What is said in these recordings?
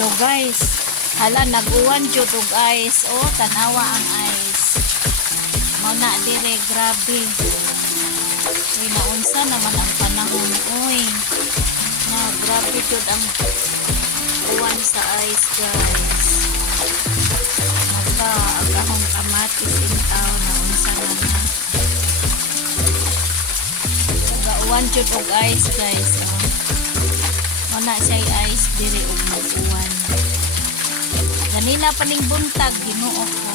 Hello guys. Hala nag-uwan jud og ice. Oh, tanawa ang ice. Mao na dire grabe. Uy, naunsa naman ang panahon. Uy. Na grabe jud ang uwan sa ice guys. Naka agahong kamatis in town naunsa na na. Nag-uwan jud og ice guys. Oh. Wala siya ice dire og mag-uwan. Ganina pa ning buntag Ginoo ko.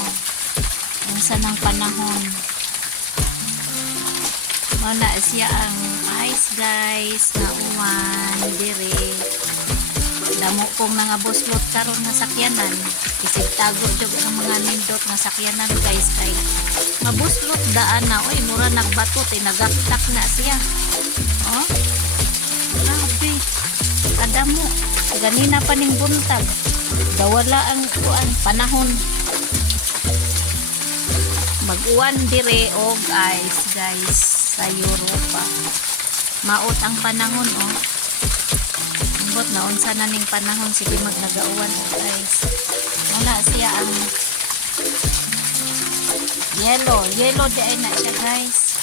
Unsa nang panahon. Wala siya ang ice guys na uwan dire. Damo kong mga buslot karon nga sakyanan. Isig tago jud ang mga nindot nga sakyanan guys kay mabuslot daan na oy mura nagbato tinagaktak na siya. Oh. Grabe. Kadamo ganina pa ning buntag dawala ang uwan panahon mag-uwan dire og ice guys sa Europa maot ang panahon oh ambot na unsa na ning panahon sige magnagauwan og ice wala siya ang yellow di ay na siya guys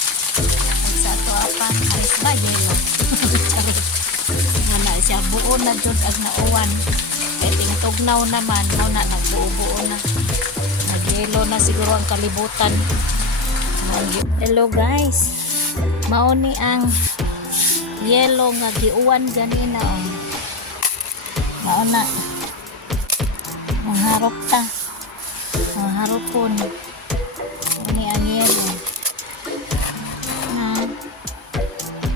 sa ato apa ice ba yellow wala siya buo na jud ang nauwan kaya tingtugnaw naman mo na nagbuo-buo na nagyelo na siguro ang kalibutan. Hello guys, mao ni ang yellow nga giuwan ganina oh. Mao na mangharap ta mangharapon ni ang yellow na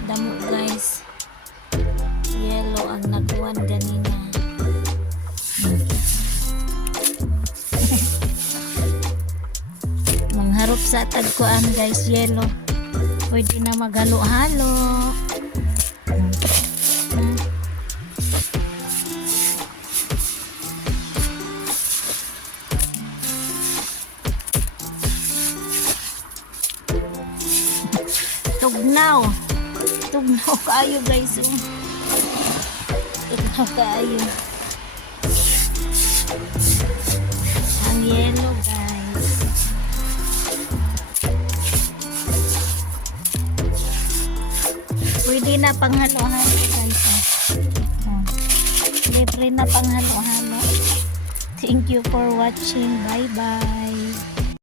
damo guys yellow ang nagkuhan ganina. Mangharap sa tagkuan guys yellow. Pwede na maghalo-halo. Tugnaw kaayo guys oh. Kaayo ang yellow guys pwede na panghalo-halo guys oh. Libre na panghalo-halo. Thank you for watching. Bye bye.